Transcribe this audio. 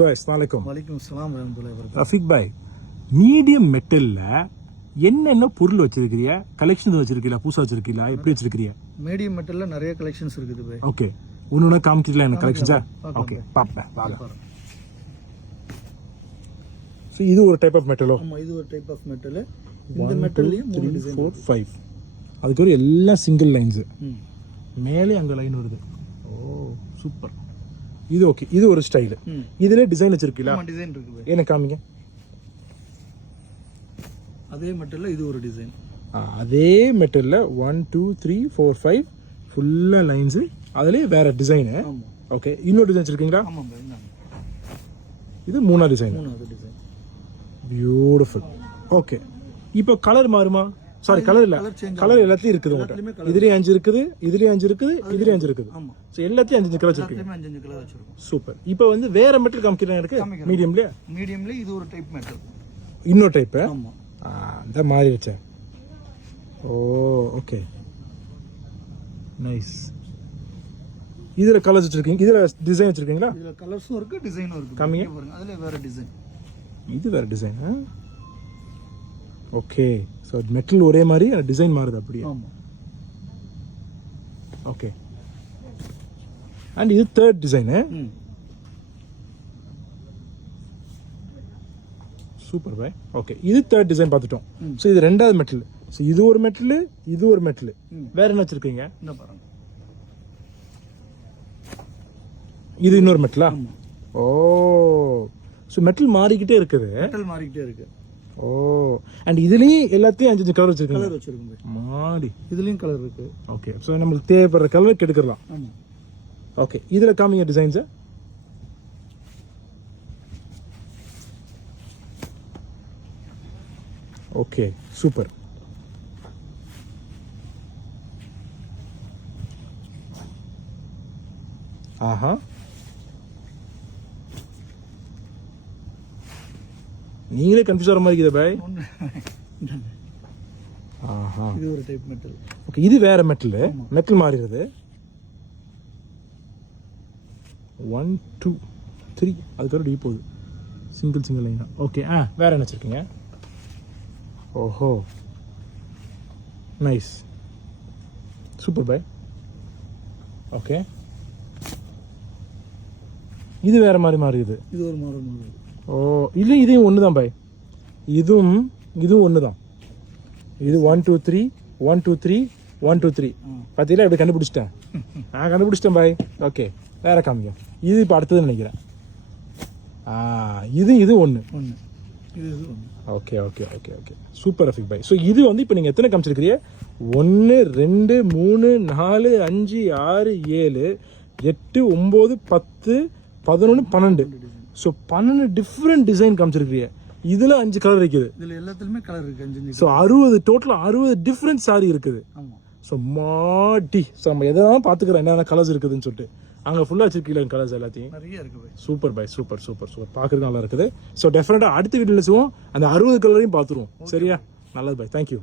பாய், அஸ்ஸலாமு அலைக்கும். வலைக்கும் அஸ்ஸலாம் வரஹ்மத்துல்லாஹி வபரகாத்துஹு. ரஃபீக் பாய், மீடியம் மெட்டல்ல என்னென்ன பொருள் வச்சிருக்கிறீங்க? கலெக்ஷன் வச்சிருக்கீங்களா, புதுசா வச்சிருக்கீங்களா, எப்படி வச்சிருக்கீங்க? மீடியம் மெட்டல்ல நிறைய கலெக்ஷன்ஸ் இருக்குது பாய். ஓகே, ஒன்னொன்னா காமிக்கிறீங்களா என்ன கலெக்ஷன்ஸா? ஓகே, பாப்பேன் வாங்க. சோ இது ஒரு டைப் ஆஃப் மெட்டலோ? ஆமா, இது ஒரு டைப் ஆஃப் மெட்டல். இந்த மெட்டல்லயே 3 டிசைன் 4 5. அதுக்கு ஒரு எல்லா சிங்கிள் லைன்ஸ். மேலே அங்க லைன் வருது. ஓ சூப்பர். இது ஓகே, இது ஒரு ஸ்டைல். இதுல டிசைன் வச்சிருக்கீங்களா? ஆமா, டிசைன் இருக்கு பாய். என்ன காமிங்க. அதே மெட்டல்ல இது ஒரு டிசைன். அதே மெட்டல்ல 1 2 3 4 5 ஃபுல்லா லைன்ஸ். அதுலயே வேற டிசைன். ஆமா. ஓகே, இன்னொரு டிசைன் வச்சிருக்கீங்களா? ஆமா பாய். இது மூணாவது டிசைன். மூணாவது டிசைன். பியூட்டிஃபுல். ஓகே, இப்போ கலர் மாறுமா? சாரி, கலர் இல்ல, கலர் எல்லாத்தையும் இருக்குது உங்கள்கிட்ட. இதுலயே 5 இருக்குது, இதுலயே 5 இருக்குது, இதுலயே 5 இருக்குது. ஆமா. சோ எல்லாத்தையும் 5 கலர் வச்சிருக்கீங்க. எல்லாத்தையும் 5 கலர் வச்சிருக்கோம். சூப்பர். இப்போ வந்து வேற மெட்டல் காமிக்கிறேன் இருக்கு. மீடியம்ல மீடியம்ல இது ஒரு டைப் மெட்டல். இன்னொரு டைப். ஆமா. அந்த மாதிரி வச்சேன். ஓ ஓகே, நைஸ். இதுல கலர்ஸ் வச்சிருக்கீங்க, இதுல டிசைன் வச்சிருக்கீங்களா? இதுல கலர்ஸும் இருக்கு, டிசைனும் இருக்கு. காமிங்க பாருங்க, அதுல வேற டிசைன். இது வேற டிசைன். ஓகே, சோ மெட்டல் ஒரே மாதிரி, டிசைன் மாறுது அப்படியே. ஆமா. ஓகே, அண்ட் இது தேர்ட் டிசைன். சூப்பர் பாய். ஓகே, இது தேர்ட் டிசைன் பார்த்துட்டோம். சோ இது ரெண்டாவது மெட்டல். சோ இது ஒரு மெட்டல், இது ஒரு மெட்டல். வேற என்ன வச்சிருக்கீங்க? இந்த பாருங்க, இது இன்னொரு மெட்டலா? ஓ, சோ மெட்டல் மாறிக்கிட்டே இருக்குது. மெட்டல் மாறிக்கிட்டே இருக்கு. ஓ, அண்ட் இதுலயும் எல்லாத்தையும் 5 கலர் வச்சிருக்கீங்க. கலர் வச்சிருக்கோம் மாடி. இதுலயும் கலர் இருக்கு. ஓகே, சோ நமக்கு தேவைப்படுற கலர் எடுக்கலாம். ஆமா. ஓகே, இதுல காமிங்க டிசைன்ஸ். Okay, super. ஆஹா, நீங்களே கன்ஃபியூஸ் ஆகிற மாதிரி இருக்குது பாய். ஆஹா, இது ஒரு டைப் மெட்டல். ஓகே, இது வேற மெட்டல். மெட்டல் மாறிடுது. 1 2 3 அதுக்கப்புறம் டி போகுது. சிங்கிள் லைனா. ஓகே, வேற என்ன வச்சிருக்கீங்க? ஓஹோ, நைஸ், சூப்பர் பாய். ஓகே, இது வேற மாதிரி மாறிடுது. இது ஒரு மாடல். ஓ, இல்லை, இதையும் ஒன்று தான் பாய். இதுவும் ஒன்று தான். இது 1 2 3 1 2 3 1 2 3 பார்த்தீங்களா? எப்படி கண்டுபிடிச்சிட்டேன்? நான் கண்டுபிடிச்சிட்டேன் பாய். ஓகே, வேற காமிங்க. இது இப்போ அடுத்ததுன்னு நினைக்கிறேன். இது ஒன்று. Okay okay okay okay, super Rafeeq bhai. So இது வந்து இப்போ நீங்கள் எத்தனை காமிச்சிருக்கிறீங்க? 1 2 3 4 5 6 7 8 9 10 11 12. ஸோ 12 டிஃப்ரெண்ட் டிசைன் காமிச்சிருக்கிறீங்க. இதுல 5 கலர் இருக்குது. இதுல எல்லாத்துலயுமே கலர் இருக்கு. 5 ஸோ 60 டோட்டலா 60 டிஃப்ரெண்ட் சாரி இருக்குது. ஆமா. ஸோ மாட்டி, ஸோ நம்ம எதாவது பார்த்துக்கிறோம் என்னென்ன கலர்ஸ் இருக்குதுன்னு சொல்லிட்டு. அங்கே ஃபுல்லாக வச்சிருக்கீங்க கலர்ஸ் எல்லாத்தையும். நிறைய இருக்கு பாய். சூப்பர் பாய், சூப்பர் சூப்பர் சூப்பர். பார்க்கறது நல்லா இருக்குது. ஸோ டெஃபினட்டாக அடுத்த வீடியோவில் செய்வோம், அந்த 60 கலரையும் பார்த்துருவோம். சரியா? நல்லது பாய், தேங்க்யூ.